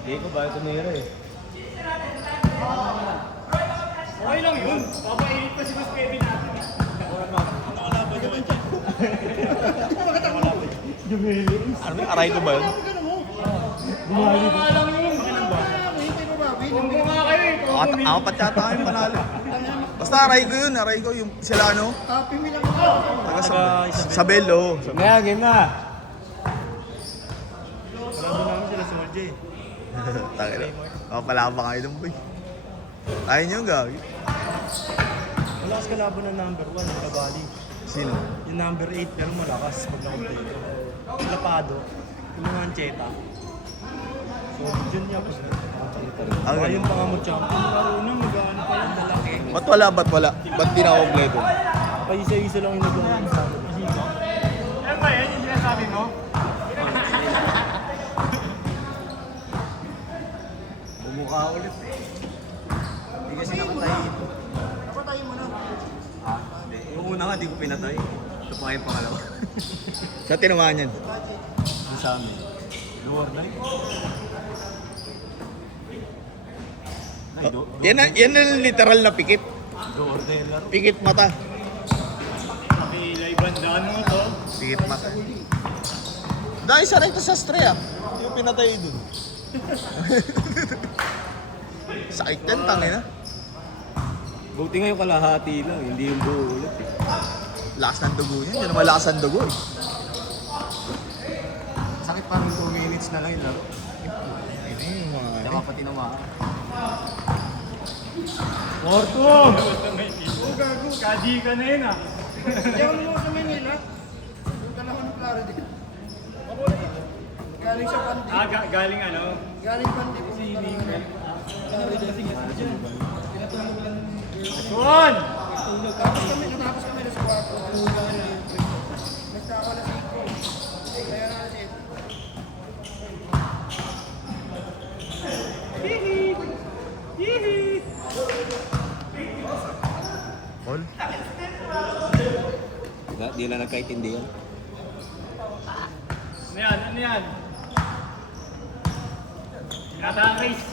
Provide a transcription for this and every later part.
Hindi ko ba tumira eh. Okay lang yun. Papainit pa si Mas Kevin natin. Nakalaban naman siya. Ano ba? Aray ko ba yun? Bumali ka lang yun. Kung nga kayo eh. Apat yata kami panalo. Basta aray ko yun. Aray ko yung sila ano. Taga Sabel, oh. Ngayon, game na. Kalaban namin sila sa Marje. Takina. Palabang kayo dun, boy. Ayaw nyo, gagi. Malakas kalaban ng number 1, Kabali. Sino? Yung number 8 pero malakas pag nakapay. Lapado. Yung mga Ancheta. So, dyan niya po. Yung mga mo champion. Marunong mag-ano pa yan. Malaki. Ba't wala? Ba't wala? Ba't di na kompleto? Paisa-isa lang yung nag-ano sa amin. Yan ba yan? Yung sinasabi mo? Bumukha ulit. Hindi kasi nakatay ito. Napatayin mo na. Ha? Hindi. Yung una nga, di ko pinatay. Ito pa yung pangalawa. Sa tinamaan yan. Yung sa amin. Lower na yun. Yan ang literal na pikit. Lower na yun laro. Pikit mata. Pakilay bandaan mo to. Pikit mata. Dahil sa rin ito sa stray ah. Yung pinatay dun. Sakit yan, tangin na. Buti nga yung kalahati lang, hindi yung buo ulit eh. Lakas ng dugo yan. Yan naman lakas ng dugo eh. Sakit parang 2 minutes na lang yung laro. Ayun yung mga Tsaka pati naman. Porto! Oh, gago. Kadi ka na yun ah. Diyan mo sa Manila. Yung kalahon ng Florida. Galing sa Pandi. Galing ano? Galing Pandi. Tuan! Tapos kami na sa kwarto. Basta ako na 5. Kaya na alas 7. All? Di na nagkaintindihan. Ano yan? Ano yan? Tinatang race.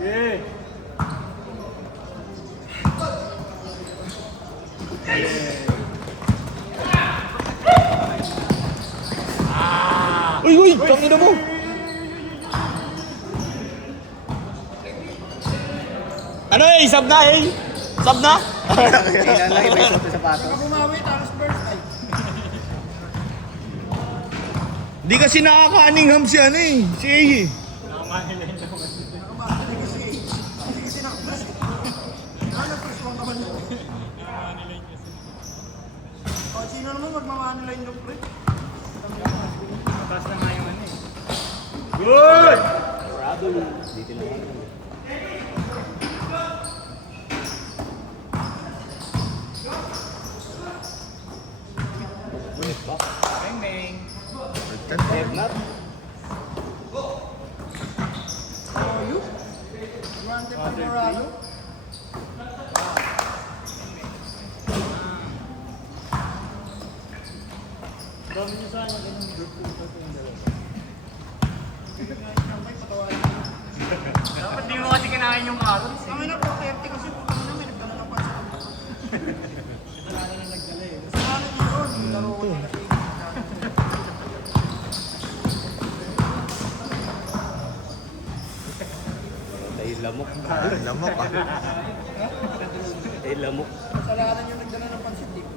Okay. Uy, uy! Tangina mo! Ano eh? Sab na eh! Sab na? Kailan lang iba yung suot sa sapatos. Pag bumawi, talos first ay. Di kasi nakaka-aningham si ano eh. Si A eh. Nakamanilay naman. Hindi kasi nakapres. Ano first one naman yun? Nakamanilay kasi. O, sino naman magmamanila yung pre? Mataas na nga yung ano eh. Good! Dito na lang. Bang bang. Not. Guante pa Morado. Dami niyo sana ganun group po ito yung dalawa. Dapat di mo kasi kinain yung carrots eh. Kami na 4:30 kasi putang na may nagdala ng pansin. Kasalanan na nagdala eh. Kasalanan niyo yun. Laro ko na. Dahil lamok. Lamok ah. Dahil lamok. Kasalanan niyo nagdala ng pansin. Di ko.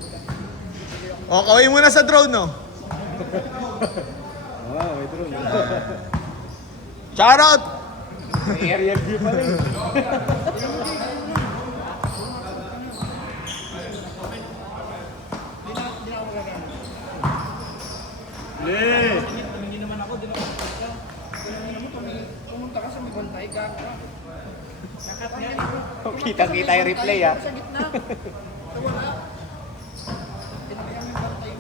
O, kawin mo na sa drone no? May drone. Shoutout! Aerial view pa rin. Le! Hindi naman ako, di naman ako. Pumunta ka sa may bantay, gago ka. Kita-kita yung replay ah. Sa gitna. Sa wala. Tinakyan yung bantay.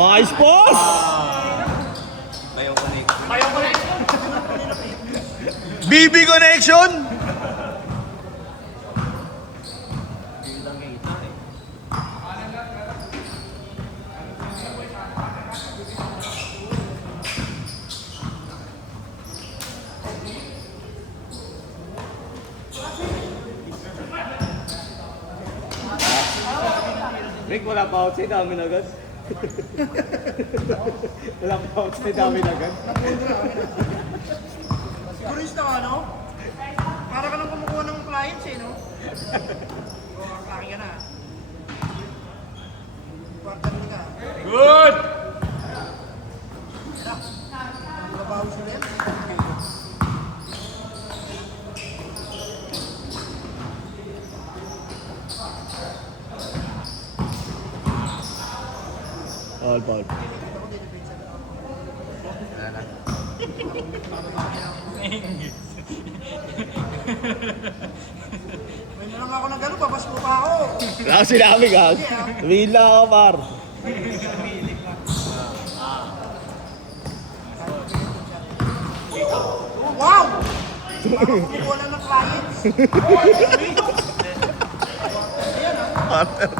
Nice boss! Kayo connect. BB connection! Rick, wala pa outside, dami na agad. Wala pa outside, dami na agad. Sigurista ka, no? Para ka nang kumukuha ng clients eh, no? Paki ka na. Quarter ka. Good! Babawi sila yan. All. May nalang ako ng gano'n, papasko pa ako. Wala ko sinabi ka. Tumingin lang ako, par. Wow! Para kumukuha lang ng clients. Partner.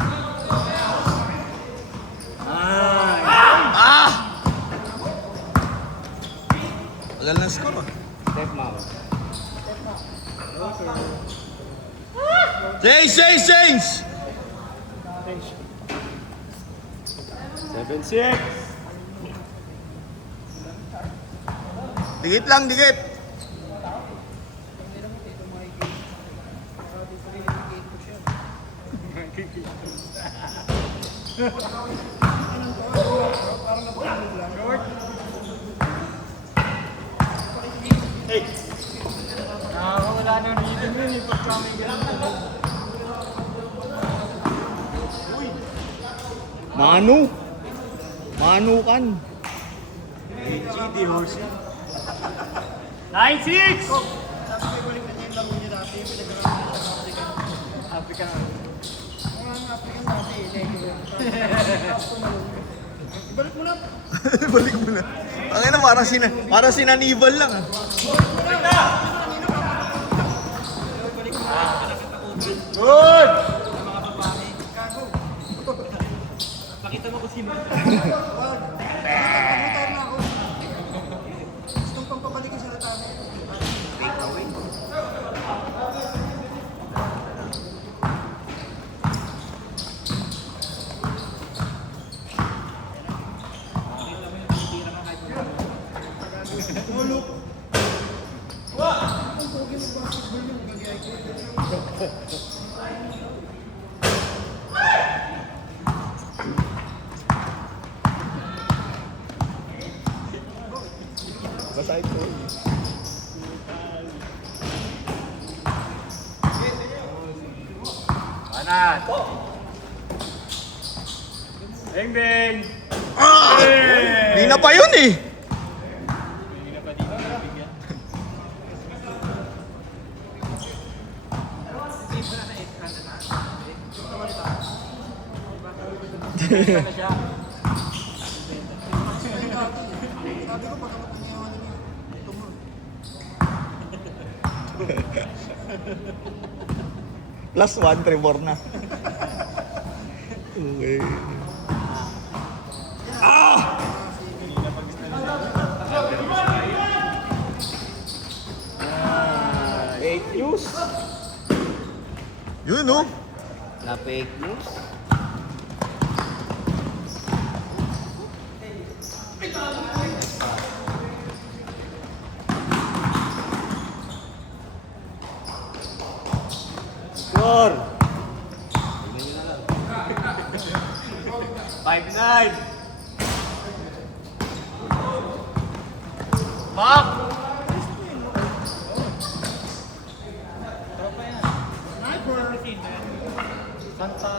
Tagal na score, ah. Step mom. Change! 7-6. Dikit lang, dikit. Nakakawala ng rhythm yun eh, pagka may ganun. Manukan. GD horse. 9-6! Tapos may balik na niya yung laro niya dati. Pinagkaroon niya sa Africa. Africa. Mga African dati, Lego. Ibalik mo na. Balik mo na. Ang ina, parang sinanibal lang, ah. Good! Pakita mo kung sino. Pag-retire na ako. Gusto kong pabalik sa retire. Basahit ko. Kanan! Beng beng! Di na pa yun, eh. Sabi ko, pag ako niya tumulong. Plus 1, Trevor na. Okay. Fake news. Yun, no? Na fake news. Score. 5-9! Back! Santa...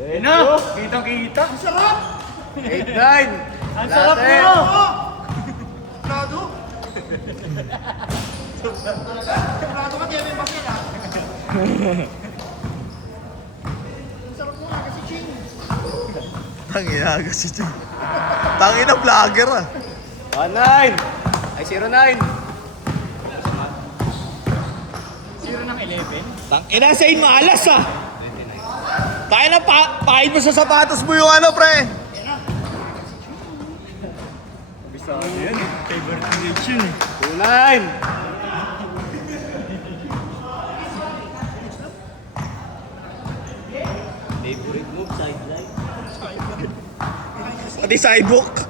Ina! Kita-kita! Ang sarap! 8-9. Ang sarap mo! Prado? Prado ka, Kevin Basel, ha? Tangina, kasi ito. Tangina, vlogger ah. 1-9. Ay, 0-9. Tangina, sa inyo, alas ah. Tangina, pakit mo sa sapatos mo yung ano, pre. Bisado yan eh. Favorite niche yun eh. 2-9. Favorite move, sideline. Pati sidewalk.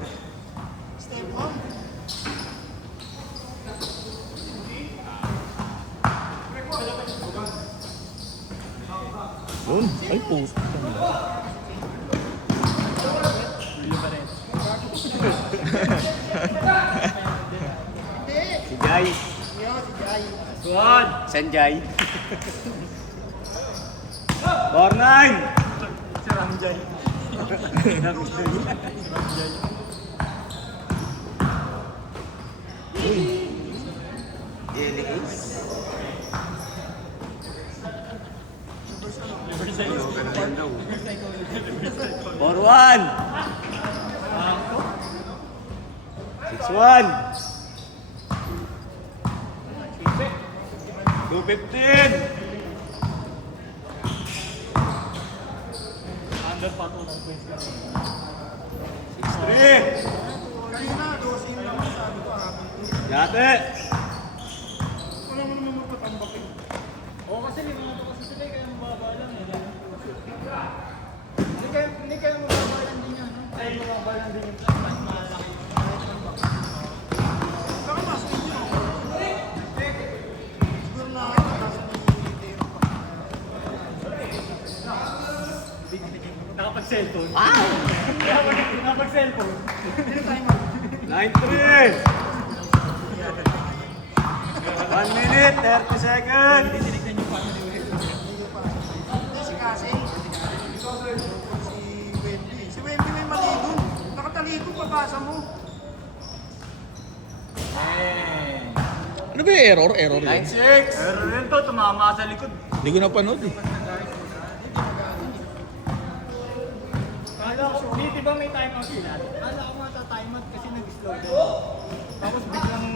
Yun. Ay, post. Si Jai. Squad! Sanjay. 4-9. Si Ramjay. Daily Ace. For 1. 6-1. 2-15. Under pa to ng question. 6-3. Kanina, 12 lang ang sabi ko, Yate. wala mo naman magpatambak eh. Oo kasi lima na to kasi sila kaya mababa lang eh. Hindi kayo mababa lang din yan. No? Ay, mababa lang din yung mas malaki. Baka mas hindi ako. Siguro na ako, nasa nililitero pa. Nakapag-cellphone. Nakapag-cellphone. Sino tayo mag? 9-3. 1 minute, 30 seconds. Hindi pa. Hindi si Casey. Si Wendy. Si Wendy may mali dun. Nakatalikod, pabasa mo. Ano ba yung error? Error yun. 9-6. Pero rin to, tumama sa likod. Hindi ko napanood eh. Kala ko, di ba may timeout sila? Kala ko mata-timeout kasi nag-slow down. Tapos biglang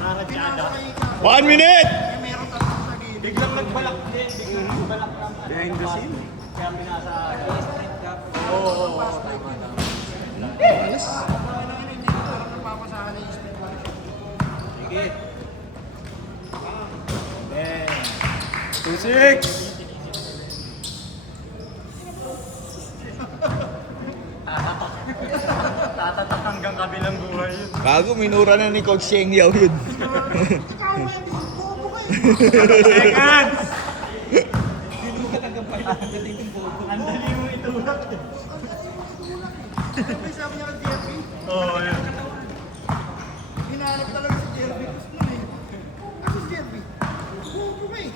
naradyada. 1 minute! Eh, meron tatlong sa gilid. Biglang nagbalak din. Biglang nagbalak lang. Behind the scene. Kaya pinasa. Kailangan hindi ko parang napapasahan na yung speed mo. Sige. 2-6. Tatatak hanggang kabilang buhay yun. Bago, minura na ni Coach Sheng Yao yun. Ikaw, Wendy, bobo ka eh. Seconds! Ang dali mo itulak. May sabi niya ng DRP. Oo, yun. Hinahanap talaga si DRP. Gusto nun eh. Kasi si DRP. Bobo ka eh.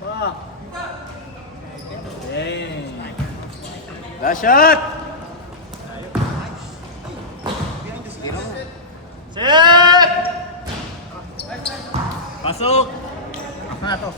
Pa. Last shot. Set! Pasok! Na to.